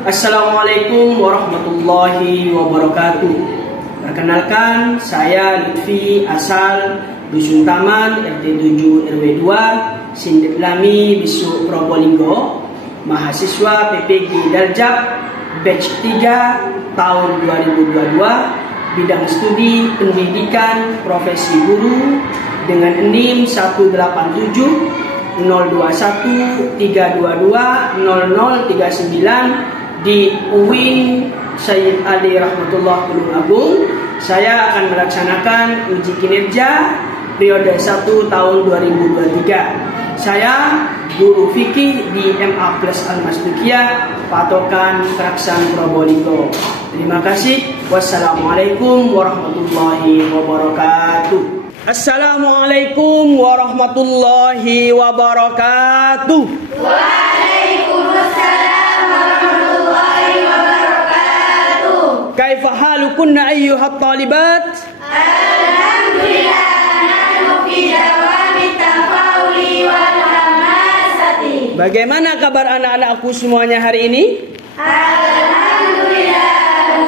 Assalamualaikum warahmatullahi wabarakatuh. Perkenalkan, saya Lutfi asal Dusun Taman RT 7 RW 2 Sindet Lami Bisu Probolinggo, mahasiswa PPG Daljab batch 3 tahun 2022, bidang studi pendidikan profesi guru dengan NIM 187 021 322 0039 di UIN Sayyid Ali Rahmatullah Tulung Agung. Saya akan melaksanakan uji kinerja periode 1 tahun 2023. Saya guru fikih di MA Plus Al-Masdukia, Patokan Keraksan Probolinggo. Terima kasih. Wassalamualaikum warahmatullahi wabarakatuh. Assalamualaikum warahmatullahi wabarakatuh. Waalaikumsalam warahmatullahi wabarakatuh. Kaifa halukunna ayyuhat talibat? Alhamdulillah, nahnu fi dawami tafauli wal hamasati. Bagaimana kabar anak-anakku semuanya hari ini? Alhamdulillah,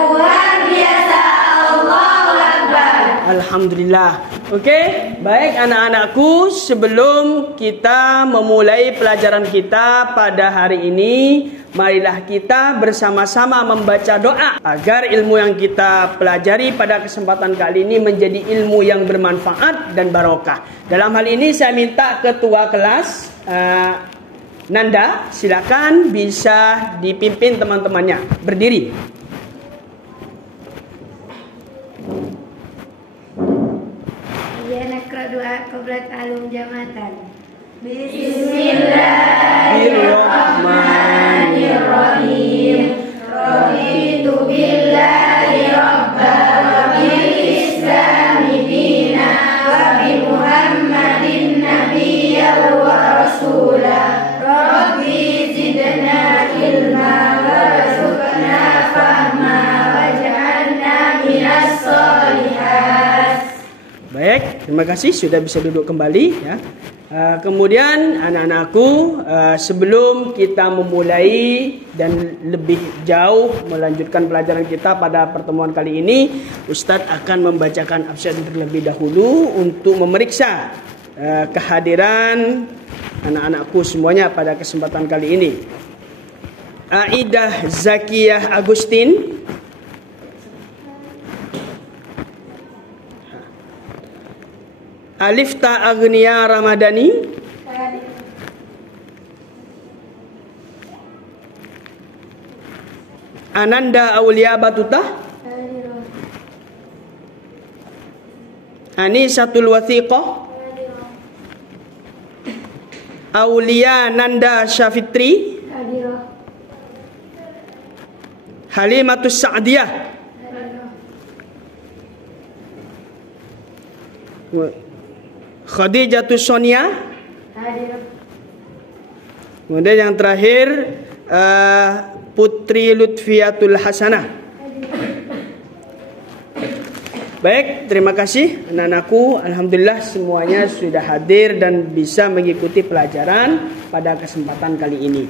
luar biasa. Allahu Akbar. Alhamdulillah. Oke, baik anak-anakku, sebelum kita memulai pelajaran kita pada hari ini, marilah kita bersama-sama membaca doa agar ilmu yang kita pelajari pada kesempatan kali ini menjadi ilmu yang bermanfaat dan barokah. Dalam hal ini saya minta ketua kelas Nanda, silakan bisa dipimpin teman-temannya. Berdiri. Doa qoblat alum jamatan. Bismillahirrahmanirrahim. Raditu billahi rabban wa bil islami dina wa bi Muhammadin nabiyyan wa rasula. Rabbi zidna ilma warzuqna fahma waj'alna minas sholihat. Baik, terima kasih sudah bisa duduk kembali ya. Kemudian anak-anakku, sebelum kita memulai dan lebih jauh melanjutkan pelajaran kita pada pertemuan kali ini, Ustadz akan membacakan absen terlebih dahulu untuk memeriksa kehadiran anak-anakku semuanya pada kesempatan kali ini. Aidah Zakiyah Agustin, Alifta Agnia Ramadhani, Ananda Aulia Batuta, Anisatul Wathiqah, Aulia Nanda Syafitri, Halimatus Sa'diyah, Khadijatus Sonia. Kemudian yang terakhir Putri Lutfiatul Hasanah. Baik, terima kasih anak-anakku. Alhamdulillah semuanya sudah hadir dan bisa mengikuti pelajaran pada kesempatan kali ini.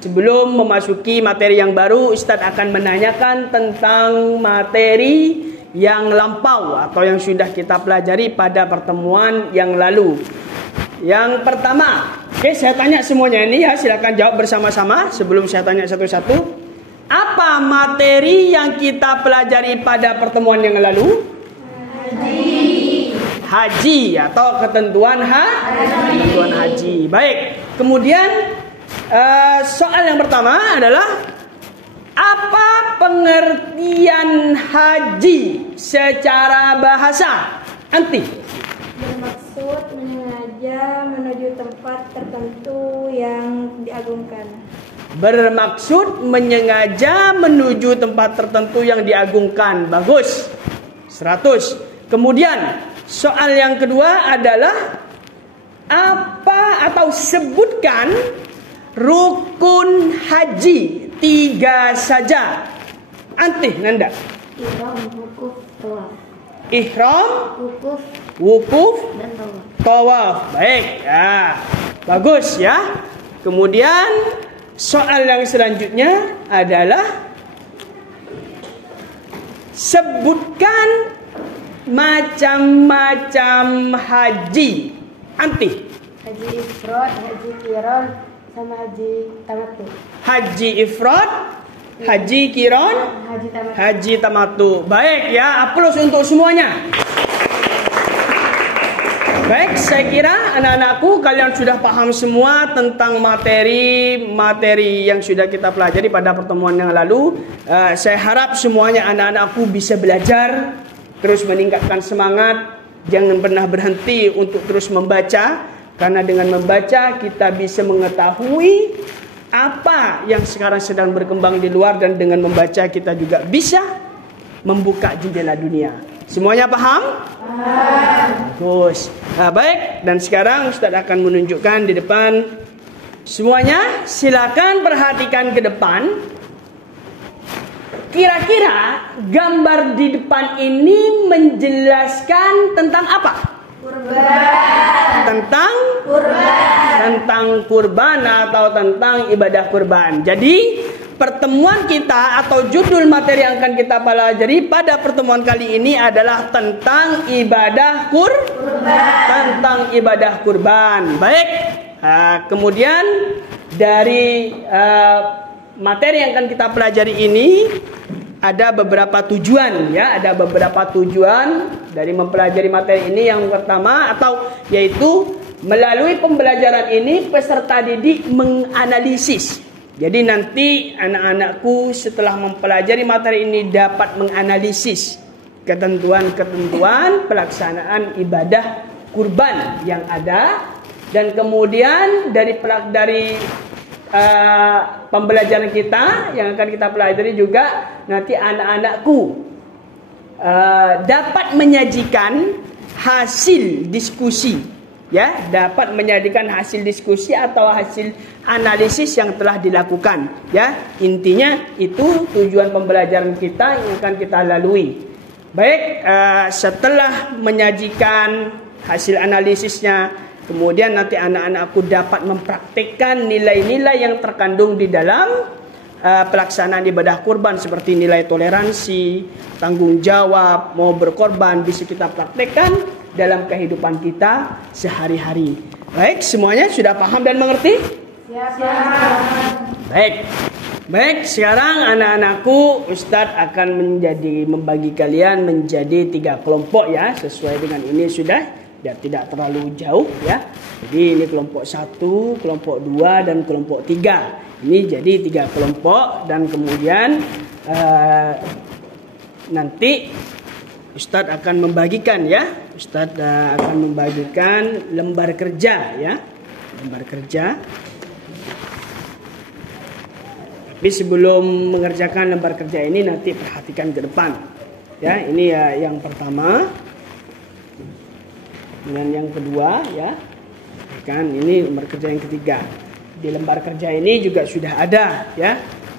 Sebelum memasuki materi yang baru, Ustadz akan menanyakan tentang materi yang lampau atau yang sudah kita pelajari pada pertemuan yang lalu. Yang pertama, oke, saya tanya semuanya ini ya, silakan jawab bersama-sama sebelum saya tanya satu-satu. Apa materi yang kita pelajari pada pertemuan yang lalu? Haji atau ketentuan ketentuan haji. Baik. Kemudian soal yang pertama adalah apa pengertian haji secara bahasa? Anti. Bermaksud menyengaja menuju tempat tertentu yang diagungkan. Bermaksud menyengaja menuju tempat tertentu yang diagungkan. Bagus. 100. Kemudian soal yang kedua adalah apa atau sebutkan rukun haji 3 saja. Anti Nanda. Ihram, wukuf, tawaf. Ihram, Wukuf, wukuf, dan tawaf. tawaf. Baik ya. Bagus ya. Kemudian soal yang selanjutnya adalah sebutkan macam-macam haji. Anti. Haji ifrad, haji qiran, sama haji tamattu. Haji ifrad, haji qiran, haji tamattu. Baik ya, aplaus untuk semuanya. Baik, saya kira anak-anakku kalian sudah paham semua tentang materi yang sudah kita pelajari pada pertemuan yang lalu. Saya harap semuanya anak-anakku bisa belajar, terus meningkatkan semangat, jangan pernah berhenti untuk terus membaca, karena dengan membaca kita bisa mengetahui apa yang sekarang sedang berkembang di luar, dan dengan membaca kita juga bisa membuka jendela dunia. Semuanya paham? Bagus. Baik, dan sekarang Ustaz akan menunjukkan di depan semuanya. Silakan perhatikan ke depan. Kira-kira gambar di depan ini menjelaskan tentang apa? Kurban. Tentang kurban atau tentang ibadah kurban. Jadi pertemuan kita atau judul materi yang akan kita pelajari pada pertemuan kali ini adalah tentang ibadah kurban. Tentang ibadah kurban. Baik. Kemudian dari materi yang akan kita pelajari ini ada beberapa tujuan ya, ada beberapa tujuan dari mempelajari materi ini. Yang pertama yaitu melalui pembelajaran ini peserta didik menganalisis. Jadi nanti anak-anakku setelah mempelajari materi ini dapat menganalisis ketentuan-ketentuan pelaksanaan ibadah kurban yang ada, dan kemudian dari pembelajaran kita yang akan kita pelajari juga nanti anak-anakku dapat menyajikan hasil diskusi. Ya, dapat menjadikan hasil diskusi atau hasil analisis yang telah dilakukan. Ya, intinya itu tujuan pembelajaran kita yang akan kita lalui. Baik, setelah menyajikan hasil analisisnya, kemudian nanti anak-anakku dapat mempraktikkan nilai-nilai yang terkandung di dalam pelaksanaan ibadah kurban, seperti nilai toleransi, tanggung jawab, mau berkorban, bisa kita praktekkan dalam kehidupan kita sehari-hari. Baik, semuanya sudah paham dan mengerti? Baik, sekarang anak-anakku, Ustadz akan membagi kalian menjadi 3 kelompok ya, sesuai dengan ini sudah tidak terlalu jauh ya. Jadi ini kelompok 1, kelompok 2, dan kelompok 3. Ini jadi 3 kelompok, dan kemudian nanti Ustadz akan membagikan ya. Ustadz akan membagikan lembar kerja ya. Lembar kerja. Tapi sebelum mengerjakan lembar kerja ini nanti perhatikan ke depan. Ya, ini ya yang pertama. Dan yang kedua ya. Kan ini lembar kerja yang ketiga. Di lembar kerja ini juga sudah ada ya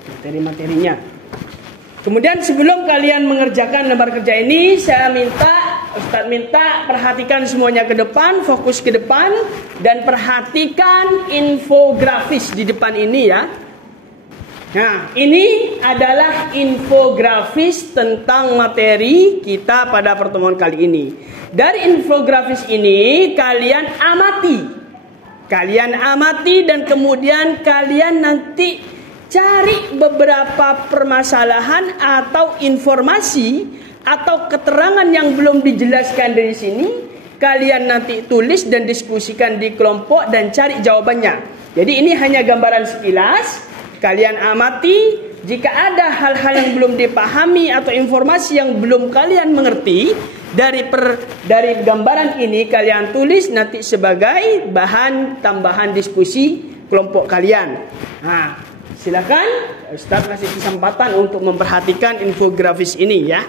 materi-materinya. Kemudian sebelum kalian mengerjakan lembar kerja ini, Ustadz minta perhatikan semuanya ke depan, fokus ke depan, dan perhatikan infografis di depan ini ya. Nah, ini adalah infografis tentang materi kita pada pertemuan kali ini. Dari infografis ini kalian amati dan kemudian kalian nanti cari beberapa permasalahan atau informasi atau keterangan yang belum dijelaskan dari sini. Kalian nanti tulis dan diskusikan di kelompok dan cari jawabannya. Jadi ini hanya gambaran sekilas. Kalian amati, jika ada hal-hal yang belum dipahami atau informasi yang belum kalian mengerti dari gambaran ini, kalian tulis nanti sebagai bahan tambahan diskusi kelompok kalian. Nah, silakan Ustaz kasih kesempatan untuk memperhatikan infografis ini ya.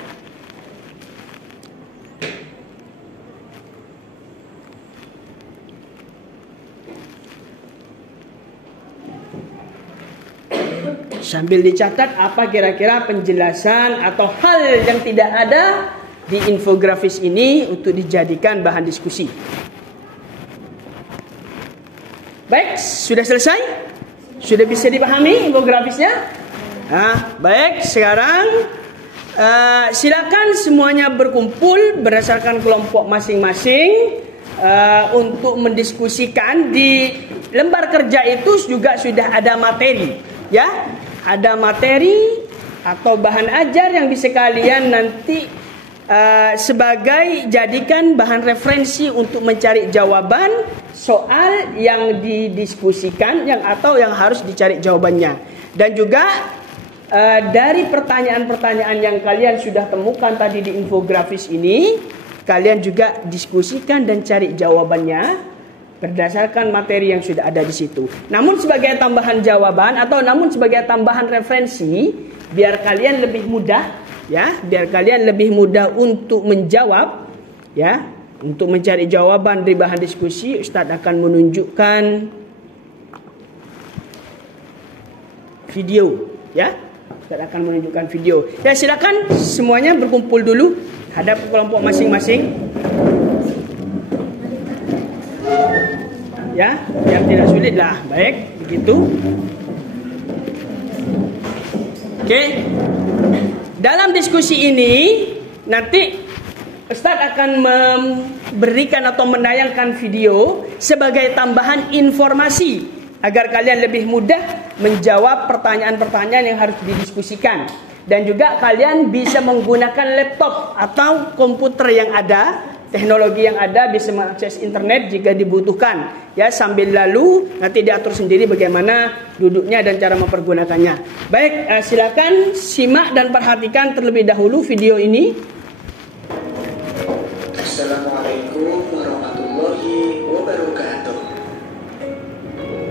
Sambil dicatat apa kira-kira penjelasan atau hal yang tidak ada di infografis ini untuk dijadikan bahan diskusi. Baik, sudah selesai? Sudah bisa dipahami infografisnya? Baik, sekarang silakan semuanya berkumpul berdasarkan kelompok masing-masing untuk mendiskusikan. Di lembar kerja itu juga sudah ada materi, ya, ada materi atau bahan ajar yang bisa kalian nanti sebagai jadikan bahan referensi untuk mencari jawaban soal yang didiskusikan atau yang harus dicari jawabannya. Dan juga dari pertanyaan-pertanyaan yang kalian sudah temukan tadi di infografis ini, kalian juga diskusikan dan cari jawabannya berdasarkan materi yang sudah ada di situ. Namun sebagai tambahan jawaban atau namun sebagai tambahan referensi, biar kalian lebih mudah, ya, biar kalian lebih mudah untuk menjawab, ya, untuk mencari jawaban dari bahan diskusi, Ustadz akan menunjukkan video, ya. Ustadz akan menunjukkan video. Ya, silakan semuanya berkumpul dulu, hadap ke kelompok masing-masing. Ya, yang tidak sulit lah. Baik, begitu. Oke. Dalam diskusi ini nanti Ustadz akan memberikan atau menayangkan video sebagai tambahan informasi agar kalian lebih mudah menjawab pertanyaan-pertanyaan yang harus didiskusikan. Dan juga kalian bisa menggunakan laptop atau komputer yang ada, teknologi yang ada, bisa mengakses internet jika dibutuhkan. Ya, sambil lalu nanti diatur sendiri bagaimana duduknya dan cara mempergunakannya. Baik, silakan simak dan perhatikan terlebih dahulu video ini. Assalamualaikum warahmatullahi wabarakatuh.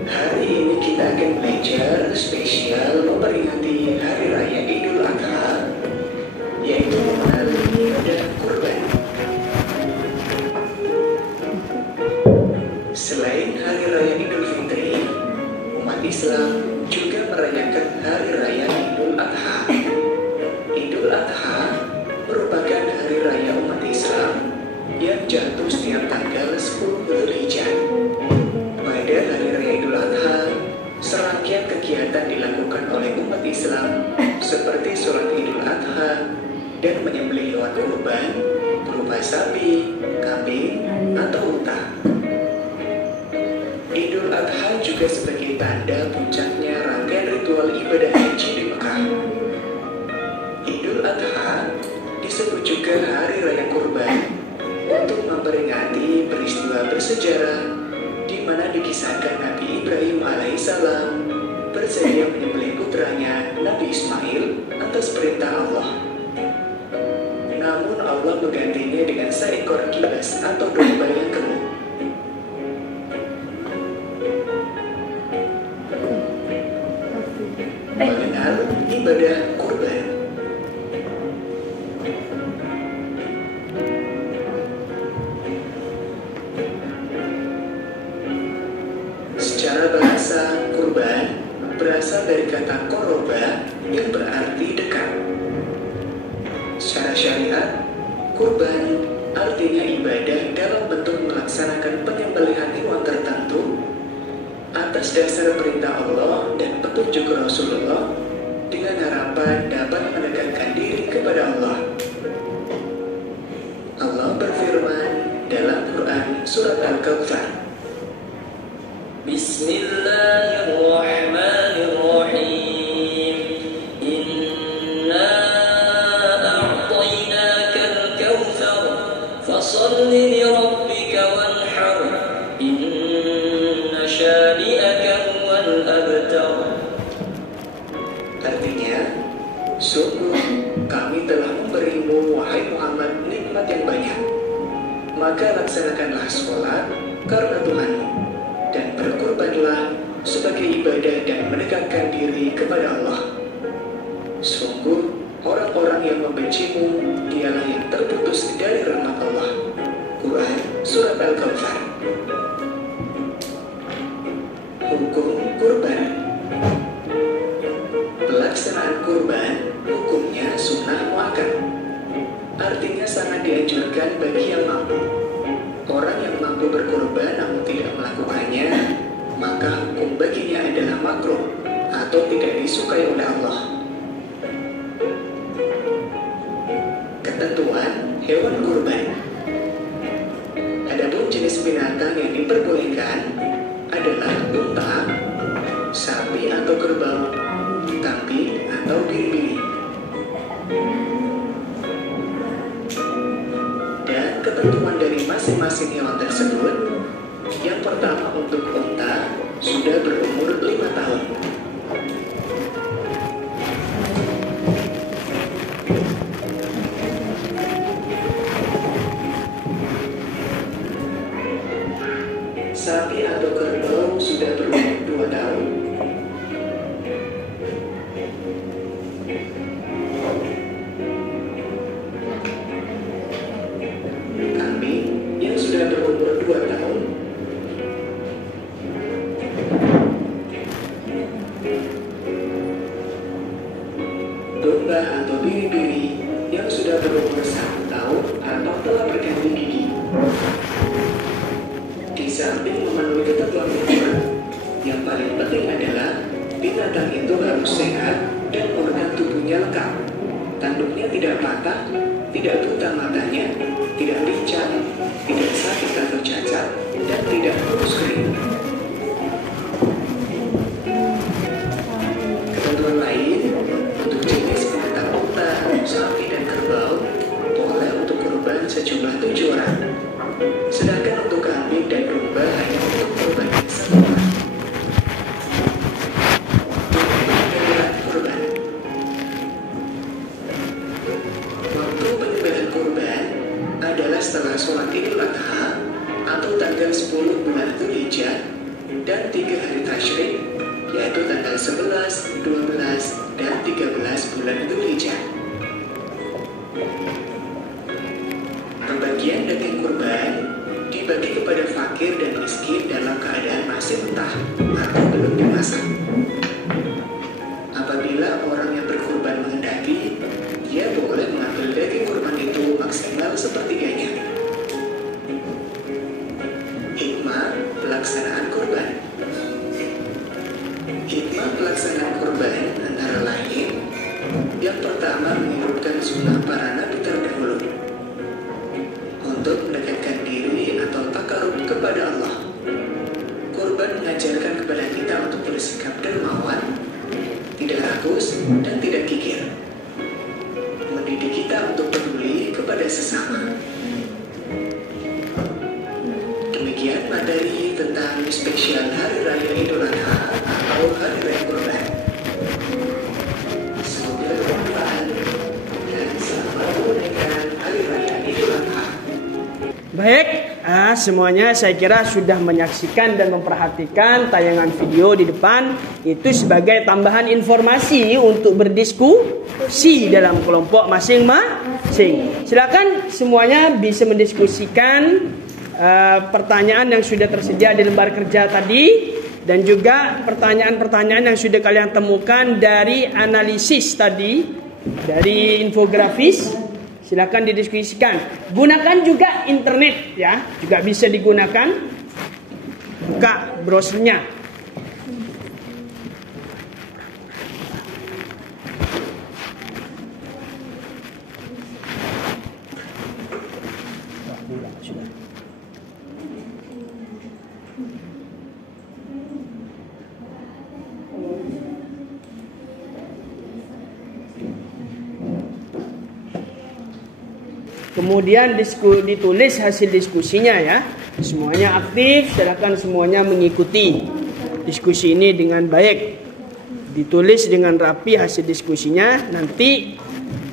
Hari ini kita akan belajar spesial memperingati Hari Raya Idul Adha, yaitu mengenal ibadah kurban. Selain Hari Raya Idul Fitri, umat Islam juga merayakan Hari Raya Idul Adha. Idul Adha merupakan hari raya umat Islam yang jatuh setiap tanggal 10 Dzulhijjah. Pada hari raya Idul Adha, serangkaian kegiatan dilakukan oleh umat Islam seperti sholat Idul Adha dan menyembelih hewan kurban berupa sapi, kambing, atau unta. Idul Adha juga sebagai tanda puncaknya rangkaian ritual ibadah haji di Mekah. Idul Adha disebut juga Hari Raya Kurban untuk memperingati peristiwa bersejarah di mana dikisahkan Nabi Ibrahim alaihissalam bersedia menyembelih putranya Nabi Ismail atas perintah Allah. Namun Allah menggantinya dengan seekor kibas atau domba yang gemuk. Mengenal ibadah kurban. Secara bahasa, kurban berasal dari kata koroba yang berarti dekat. Secara syariat, kurban artinya ibadah dalam bentuk melaksanakan penyembelihan hewan tertentu atas dasar perintah Allah dan petunjuk Rasulullah dengan harapan dapat mendekatkan diri kepada Allah. Allah berfirman dalam Quran surat Al-Kautsar, Bismillahirrahmanirrahim. Inna a'tainakal kautsar fasholli li rabbika wanhar. Inna syani'aka huwal abtar. Artinya, sungguh kami telah memberimu wahai Muhammad nikmat yang banyak. Maka laksanakanlah sholat karena Tuhanmu dan berkorbanlah sebagai ibadah dan mendekatkan diri kepada Allah. Sungguh orang-orang yang membencimu dialah yang terputus dari rahmat Allah. Quran surat Al-Kautsar. Hukum kurban. Pelaksanaan kurban hukumnya sunnah muakkad. Artinya sangat dianjurkan bagi yang mampu. Orang yang mampu berkorban namun tidak melakukannya, maka hukum baginya adalah makruh atau tidak disukai oleh Allah. Ketentuan hewan kurban. Adapun jenis binatang yang diperbolehkan adalah unta, sapi atau kerbau, kambing atau biri-biri. Dan ketentuan dari masing-masing hewan tersebut, yang pertama untuk unta sudah berumur 5 tahun. Sapi atau kerbau sudah berumur 2 tahun. Kambing yang sudah berumur 2 tahun. Domba atau biri-biri yang sudah berumur 1 tahun atau telah berganti gigi. Di samping memenuhi ketentuan umur, yang paling penting adalah binatang itu harus sehat dan organ tubuhnya lengkap. Tanduknya tidak patah, tidak buta matanya, tidak lincah, tidak sakit atau cacat, dan tidak kurus kering. Ketentuan lain untuk jenis binatang unta, sapi, dan kerbau boleh untuk kurban sejumlah 7 orang. Sedangkan untuk kambing dan domba hanya untuk kurban 1 orang. Penyembelihan kurban. Waktu penyembelihan kurban adalah setelah sholat Idul Adha atau tanggal 10 bulan Dzulhijjah dan 3 hari tasyrik, yaitu tanggal 11, 12, dan 13 bulan Dzulhijjah. Pembagian daging kurban dibagi kepada fakir dan miskin dalam keadaan masih mentah atau belum dimasak. Apabila orang yang berkurban menghendaki, dia boleh mengambil daging kurban itu maksimal sepertiganya. Hikmah pelaksanaan kurban. Hikmah pelaksanaan kurban antara lain, yang pertama menghidupkan sunnah para nabi terdahulu untuk mendekatkan diri atau takarub kepada Allah. Kurban mengajarkan kepada kita untuk bersikap dermawan, tidak rakus, dan tidak kikir. Mendidik kita untuk peduli kepada sesama. Demikian materi tentang spesial Hari Raya Idul Adha atau Hari Raya Kurban. Semoga bermanfaat dan selamat menunaikan Hari Raya Idul Adha. Baik, semuanya saya kira sudah menyaksikan dan memperhatikan tayangan video di depan. Itu sebagai tambahan informasi untuk berdiskusi dalam kelompok masing-masing. Silakan semuanya bisa mendiskusikan pertanyaan yang sudah tersedia di lembar kerja tadi, dan juga pertanyaan-pertanyaan yang sudah kalian temukan dari analisis tadi, dari infografis. Silakan didiskusikan. Gunakan juga internet ya, juga bisa digunakan. Buka browsernya. Kemudian ditulis hasil diskusinya ya. Semuanya aktif, silakan semuanya mengikuti diskusi ini dengan baik. Ditulis dengan rapi hasil diskusinya, nanti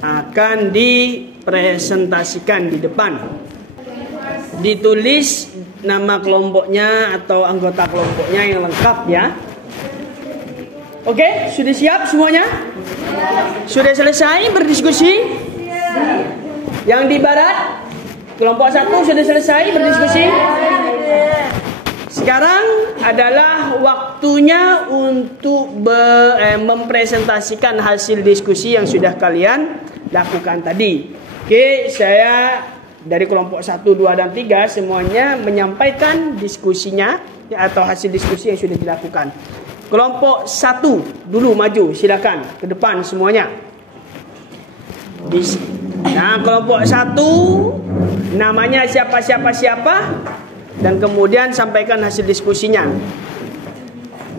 akan dipresentasikan di depan. Ditulis nama kelompoknya atau anggota kelompoknya yang lengkap ya. Oke, sudah siap semuanya? Sudah selesai berdiskusi? Yang di barat, kelompok 1 sudah selesai berdiskusi. Sekarang adalah waktunya untuk mempresentasikan hasil diskusi yang sudah kalian lakukan tadi. Oke, saya dari kelompok 1, 2, dan 3 semuanya menyampaikan diskusinya ya, atau hasil diskusi yang sudah dilakukan. Kelompok 1 dulu maju, silakan ke depan semuanya. Nah, kelompok 1 namanya siapa dan kemudian sampaikan hasil diskusinya.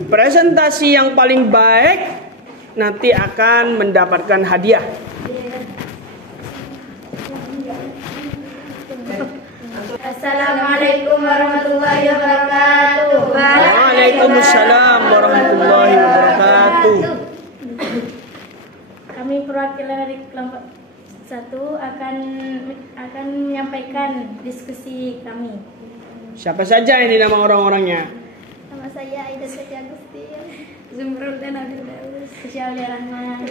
Presentasi yang paling baik nanti akan mendapatkan hadiah. Assalamualaikum warahmatullahi wabarakatuh. Waalaikumsalam warahmatullahi wabarakatuh. Kami perwakilan dari kelompok 1 akan menyampaikan diskusi kami. Siapa saja ini nama orang-orangnya? Nama saya Aida Siti Agustin. Zumrul dan Abdul Daus. Syahli Rahman.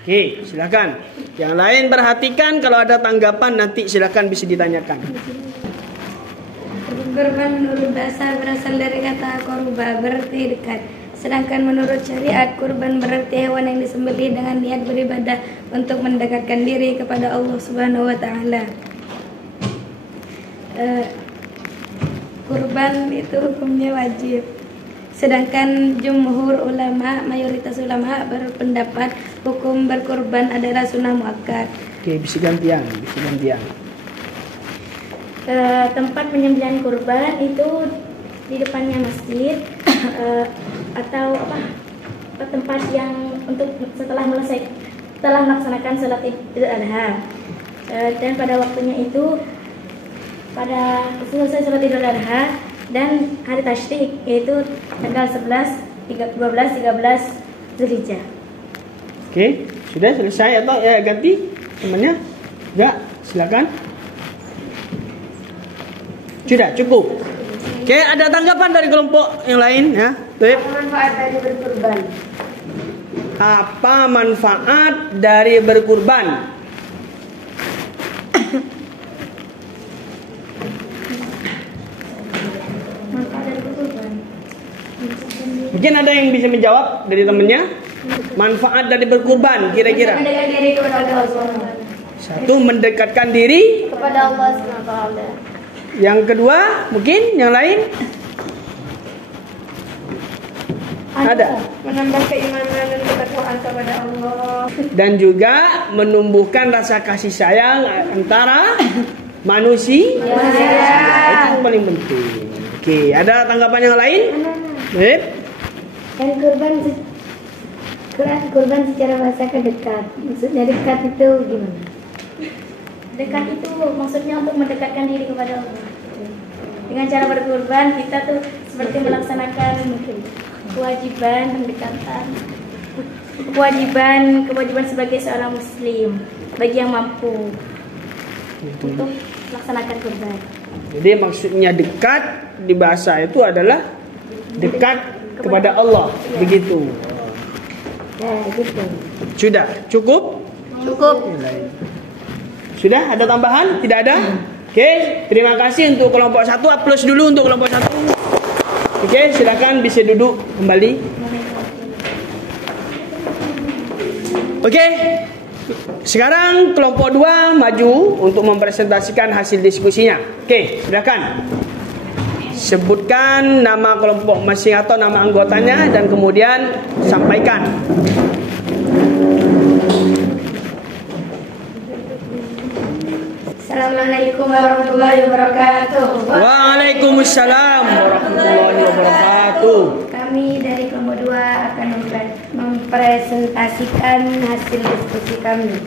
Oke, silakan. Yang lain perhatikan, kalau ada tanggapan nanti silakan bisa ditanyakan. Kurban menurut bahasa berasal dari kata korba, berarti dekat. Sedangkan menurut syariat, kurban berarti hewan yang disembelih dengan niat beribadah untuk mendekatkan diri kepada Allah Subhanahu wa taala. Kurban itu hukumnya wajib. Sedangkan jumhur ulama, mayoritas ulama berpendapat hukum berkurban adalah sunnah muakkad. Oke, bisa gantian. Tempat penyembelihan kurban itu di depannya masjid atau tempat yang untuk setelah melaksanakan salat Idul Adha. Dan pada waktunya itu pada selesai salat Idul Adha dan hari tasyrik, yaitu tanggal 11, 12, 13 Zulhijjah. Oke, sudah selesai atau ya ganti temannya? Enggak, silakan. Sudah cukup. Oke, ada tanggapan dari kelompok yang lain ya? Baik. Manfaat dari berkurban. Apa manfaat dari berkurban? Manfaat dari berkurban. Mungkin ada yang bisa menjawab dari temannya? Manfaat dari berkurban kira-kira? Mendekatkan diri kepada Allah SWT. Satu, mendekatkan diri. Kepada Allah SWT. Yang kedua, mungkin yang lain? Ada. Menambah keimanan dan ketakwaan kepada Allah. Dan juga menumbuhkan rasa kasih sayang antara manusia. Itu yang paling penting. Oke, ada tanggapan yang lain? Baik. Dan kurban secara bahasa dekat. Maksudnya dekat itu gimana? Dekat itu maksudnya untuk mendekatkan diri kepada Allah. Dengan cara berkurban kita tuh seperti melaksanakan kewajiban pendekatan, kewajiban sebagai seorang muslim bagi yang mampu untuk melaksanakan kurban. Jadi maksudnya dekat di bahasa itu adalah dekat kepada Allah, begitu. Ya, gitu. Sudah cukup? Cukup. Sudah ada tambahan? Tidak ada? Oke, terima kasih untuk kelompok 1. Aplaus dulu untuk kelompok 1. Oke, silakan bisa duduk kembali. Oke. Sekarang kelompok 2 maju untuk mempresentasikan hasil diskusinya. Oke, silakan. Sebutkan nama kelompok masing atau nama anggotanya dan kemudian sampaikan. Assalamualaikum warahmatullahi wabarakatuh. Waalaikumsalam warahmatullahi wabarakatuh. Kami dari kelompok 2 akan mempresentasikan hasil diskusi kami.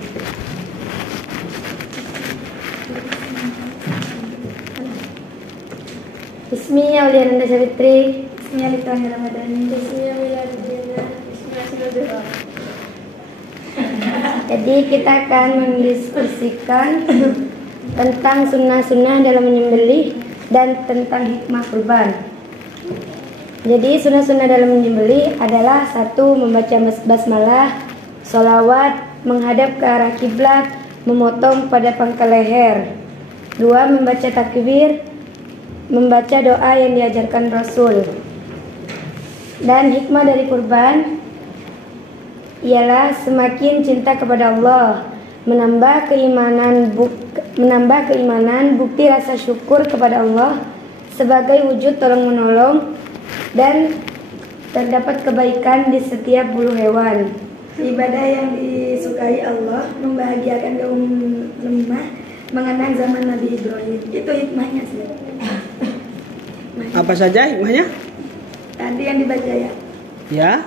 Bismillahirrahmanirrahim. Savitri. Bismillahirrahmanirrahim. Bismillahirrahmanirrahim. Jadi kita akan mendiskusikan tentang sunnah-sunnah dalam menyembelih dan tentang hikmah kurban. Jadi sunnah-sunnah dalam menyembelih adalah 1. Membaca basmalah, sholawat, menghadap ke arah kiblat, memotong pada pangkal leher. 2. Membaca takbir, membaca doa yang diajarkan Rasul. Dan hikmah dari kurban ialah semakin cinta kepada Allah, menambah keimanan, bukti rasa syukur kepada Allah, sebagai wujud tolong-menolong dan terdapat kebaikan di setiap bulu hewan. Ibadah yang disukai Allah, membahagiakan kaum lemah, mengenang zaman Nabi Ibrahim. Itu hikmahnya sih. Apa saja hikmahnya? Tadi yang dibaca ya. Ya.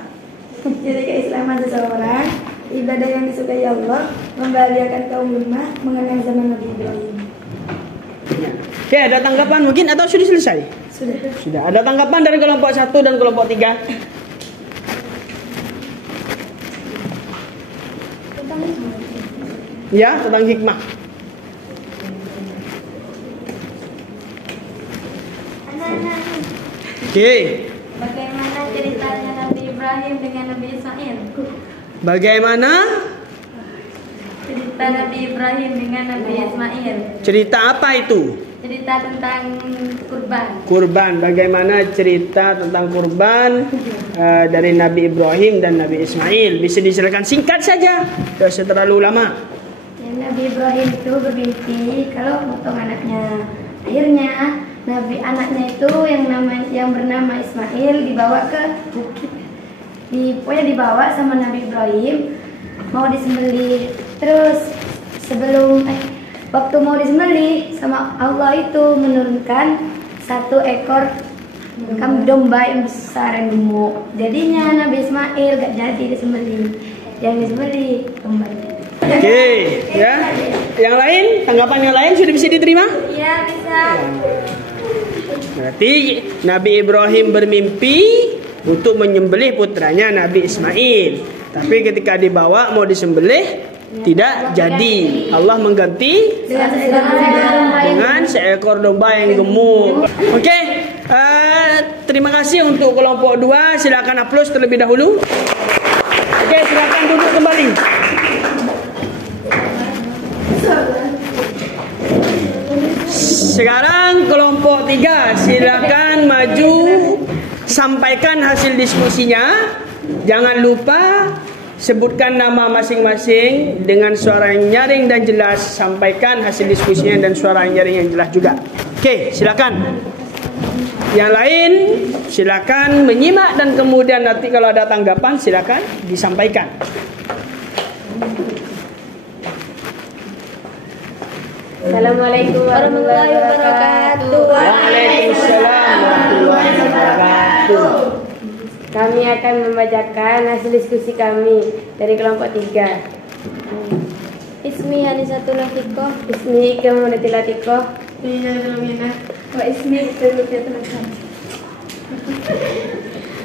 Jadi keislaman seseorang, ibadah yang disukai Allah, membahagiakan kaum lemah, mengenang zaman Nabi Ibrahim. Oke, ada tanggapan mungkin atau sudah selesai? Sudah. Ada tanggapan dari kelompok 1 dan kelompok 3? Ya, tentang hikmah. Oke. Bagaimana ceritanya Nabi Ibrahim dengan Nabi Ismail? Bagaimana Cerita Nabi Ibrahim dengan Nabi Ismail. cerita apa itu? Cerita tentang kurban. Kurban. Bagaimana cerita tentang kurban dari Nabi Ibrahim dan Nabi Ismail? Bisa dijelaskan singkat saja, tidak usah terlalu lama. Ya, Nabi Ibrahim itu bermimpi kalau potong anaknya. Akhirnya anaknya itu yang bernama Ismail dibawa ke bukit. Pokoknya dibawa sama Nabi Ibrahim mau disembelih. Terus waktu mau disembelih sama Allah itu menurunkan 1 ekor domba yang besar yang gemuk. Jadinya Nabi Ismail gak jadi disembelih. Yang disembelih dombanya. Oke, ya. Yang lain, tanggapan yang lain sudah bisa diterima? Iya, bisa. Berarti Nabi Ibrahim bermimpi untuk menyembelih putranya Nabi Ismail. Tapi ketika dibawa mau disembelih tidak jadi. Allah mengganti dengan seekor domba yang gemuk. Oke, terima kasih untuk kelompok 2. Silakan upload terlebih dahulu. Oke, silakan duduk kembali. Sekarang kelompok 3, silakan maju, sampaikan hasil diskusinya. Jangan lupa sebutkan nama masing-masing dengan suara yang nyaring dan jelas. Sampaikan hasil diskusinya dan suara yang nyaring yang jelas juga. Oke, silakan. Yang lain silakan menyimak dan kemudian nanti kalau ada tanggapan silakan disampaikan. Assalamualaikum warahmatullahi wabarakatuh. Waalaikumsalam warahmatullahi wabarakatuh. Kami akan membacakan hasil diskusi kami dari kelompok 3. Ismi Hanisatul Latifah, Ismi Kemudatil Latifah, Wa Ismi Kemudatil Latifah.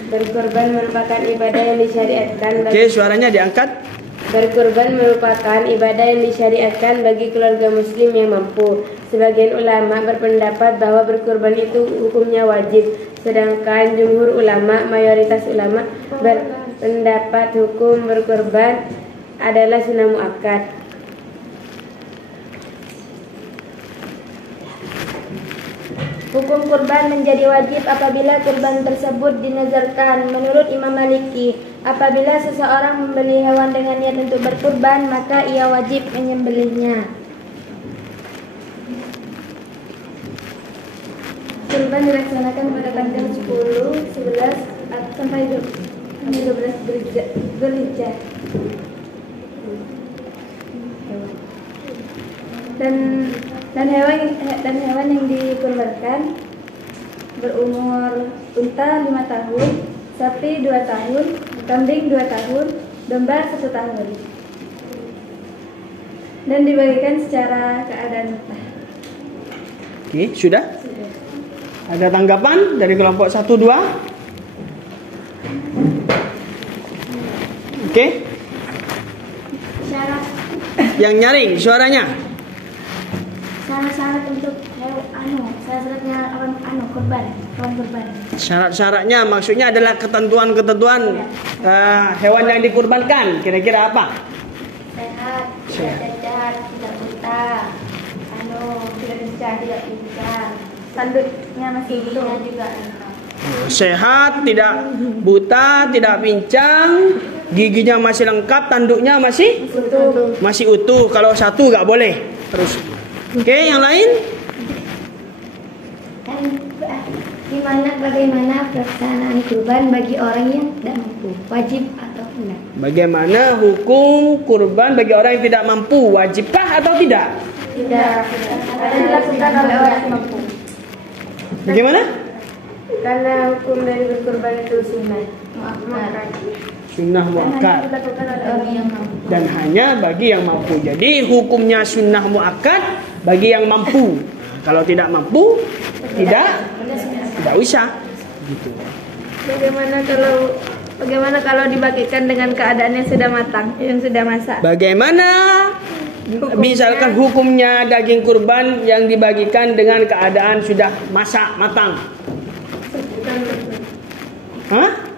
Berkorban merupakan ibadah yang disyariatkan. Oke, suaranya diangkat. Berkorban merupakan ibadah yang disyariatkan bagi keluarga muslim yang mampu. Sebagian ulama berpendapat bahwa berkorban itu hukumnya wajib, sedangkan jumhur ulama, mayoritas ulama berpendapat hukum berkorban adalah sunnah muakkad. Hukum kurban menjadi wajib apabila kurban tersebut dinazarkan. Menurut Imam Maliki, apabila seseorang membeli hewan dengan niat untuk berkurban, maka ia wajib menyembelihnya. Kurban dilaksanakan pada tanggal 10, 11 sampai 12 Dzulhijjah. Dan hewan yang dikurbankan berumur unta 5 tahun, sapi 2 tahun, kambing 2 tahun, domba 1 tahun, dan dibagikan secara keadaan mutah. Oke, sudah? Ada tanggapan dari kelompok 1, 2? Oke. Syarat Yang nyaring suaranya. syarat untuk syaratnya hewan kurban. Syarat-syaratnya maksudnya adalah ketentuan-ketentuan hewan yang dikurbankan. Kira-kira apa? Sehat, tidak cacat, tidak buta, tidak pincang, tidak pincang. Tanduknya masih giginya juga lengkap. Sehat, tidak buta, tidak pincang, giginya masih lengkap, tanduknya masih utuh. Kalau satu nggak boleh. Terus. Oke, yang lain? Bagaimana pelaksanaan kurban bagi orang yang tidak mampu? Wajib atau tidak? Bagaimana hukum kurban bagi orang yang tidak mampu? Wajibkah atau tidak? Tidak. Karena dilakukan oleh orang yang mampu. Bagaimana? Karena hukum dari berkurban itu sunnah. Sunnah muakkad. Dilakukan oleh orang yang mampu. Dan hanya bagi yang mampu. Jadi hukumnya sunnah muakkad bagi yang mampu. Kalau tidak mampu, tidak usah. Gitu. Bagaimana kalau dibagikan dengan keadaan yang sudah matang, yang sudah masak? Bagaimana misalkan hukumnya daging kurban yang dibagikan dengan keadaan sudah masak matang? Hah?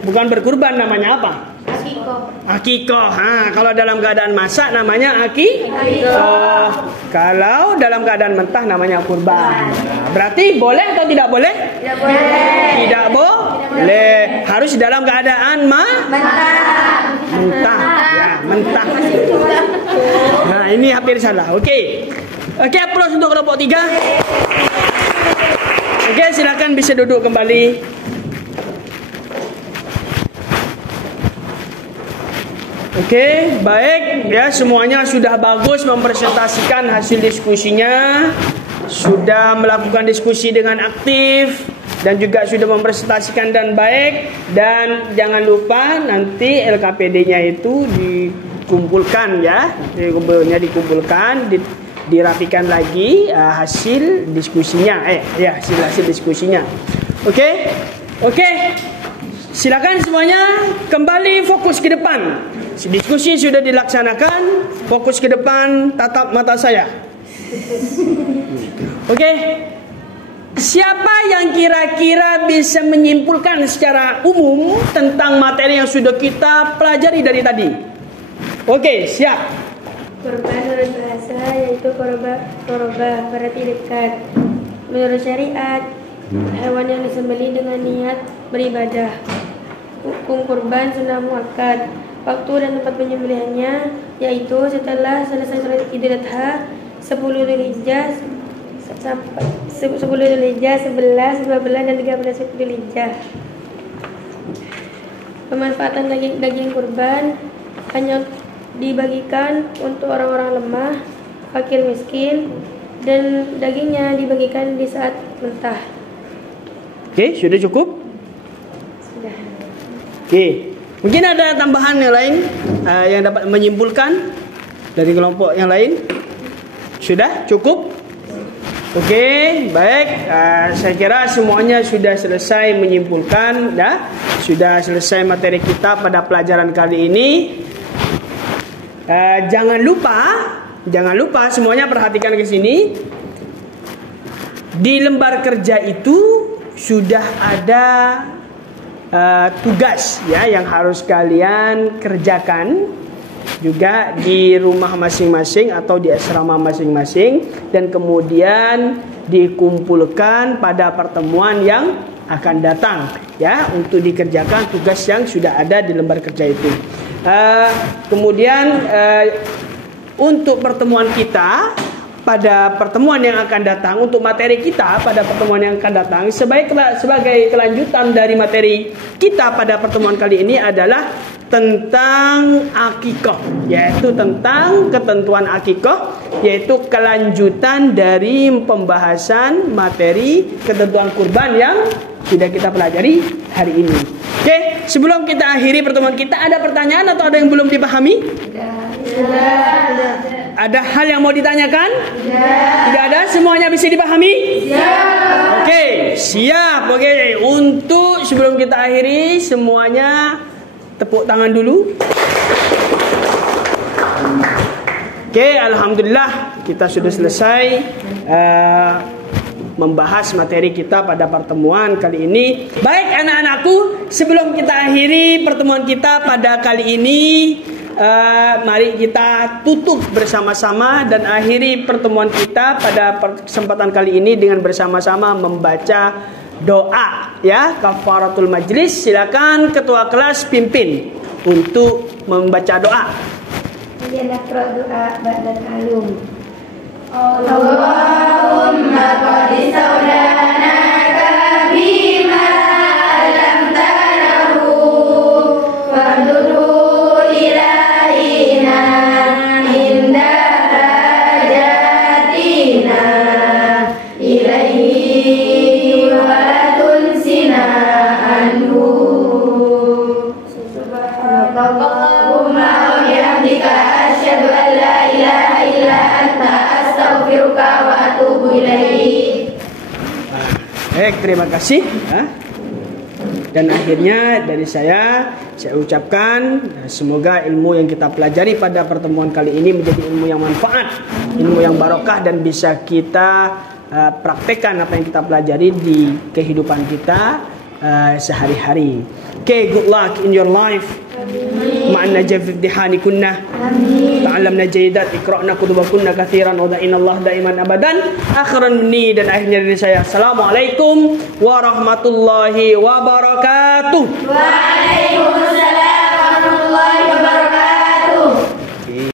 Bukan berkurban, namanya apa? Akikoh. Kalau dalam keadaan masak namanya akikoh. Kalau dalam keadaan mentah namanya kurban. Berarti boleh atau tidak boleh? Tidak boleh. Harus dalam keadaan mentah. Ya, mentah. Nah, ini hampir salah. Oke, aplaus untuk kelompok 3. Oke, silakan bisa duduk kembali. Oke, baik ya, semuanya sudah bagus mempresentasikan hasil diskusinya, sudah melakukan diskusi dengan aktif dan juga sudah mempresentasikan dan baik. Dan jangan lupa nanti LKPD-nya itu dikumpulkan ya, dirapikan lagi hasil diskusinya, hasil diskusinya. Oke, silakan semuanya kembali fokus ke depan. Diskusi sudah dilaksanakan, fokus ke depan, tatap mata saya. Oke. Siapa yang kira-kira bisa menyimpulkan secara umum tentang materi yang sudah kita pelajari dari tadi? Oke, siap. Kurban menurut bahasa yaitu koroba, berarti dekat. Menurut syariat, hewan yang disembelih dengan niat beribadah. Hukum kurban sunnah muakkad. Waktu dan tempat penyembelihannya yaitu setelah selesai sholat Idul Adha 10 Dzulhijjah, 11, 12 dan 13 Dzulhijjah. Pemanfaatan daging kurban hanya dibagikan untuk orang-orang lemah, fakir miskin, dan dagingnya dibagikan di saat mentah. Oke, sudah cukup? Sudah. Oke. Mungkin ada tambahan yang lain yang dapat menyimpulkan dari kelompok yang lain? Sudah cukup? Oke, baik. Saya kira semuanya sudah selesai menyimpulkan, ya. Sudah selesai materi kita pada pelajaran kali ini. Jangan lupa semuanya perhatikan ke sini. Di lembar kerja itu sudah ada tugas ya yang harus kalian kerjakan juga di rumah masing-masing atau di asrama masing-masing, dan kemudian dikumpulkan pada pertemuan yang akan datang ya untuk dikerjakan tugas yang sudah ada di lembar kerja itu. Kemudian untuk pertemuan kita pada pertemuan yang akan datang, untuk materi kita pada pertemuan yang akan datang, sebagai kelanjutan dari materi kita pada pertemuan kali ini adalah tentang akikoh, yaitu tentang ketentuan akikoh, yaitu kelanjutan dari pembahasan materi ketentuan kurban yang sudah kita pelajari hari ini. Oke, sebelum kita akhiri pertemuan kita, ada pertanyaan atau ada yang belum dipahami? Ada hal yang mau ditanyakan? Tidak ada? Semuanya bisa dipahami? Oke, siap. Oke, untuk sebelum kita akhiri, semuanya tepuk tangan dulu. Oke, alhamdulillah kita sudah selesai membahas materi kita pada pertemuan kali ini. Baik anak-anakku, sebelum kita akhiri pertemuan kita pada kali ini, mari kita tutup bersama-sama dan akhiri pertemuan kita pada kesempatan kali ini dengan bersama-sama membaca doa ya, kafaratul majlis. Silakan ketua kelas pimpin untuk membaca doa. Doa ba'da ta'allum. Allahumma qad saudana bihamdika asyhadu an la ilaha illa anta astaghfiruka wa atubu ilaik. Baik, terima kasih. Dan akhirnya dari saya ucapkan semoga ilmu yang kita pelajari pada pertemuan kali ini menjadi ilmu yang manfaat, ilmu yang barokah, dan bisa kita praktekkan apa yang kita pelajari di kehidupan kita sehari-hari. Okay, good luck in your life. Ma'anna jafif dihani kunna. Ta'allamna jayidat, ikra'na kutubakunna kathiran, wada'in Allah daiman abadan. Akhiran minni, dan akhirnya dari saya, Assalamualaikum warahmatullahi wabarakatuh. Waalaikumsalam.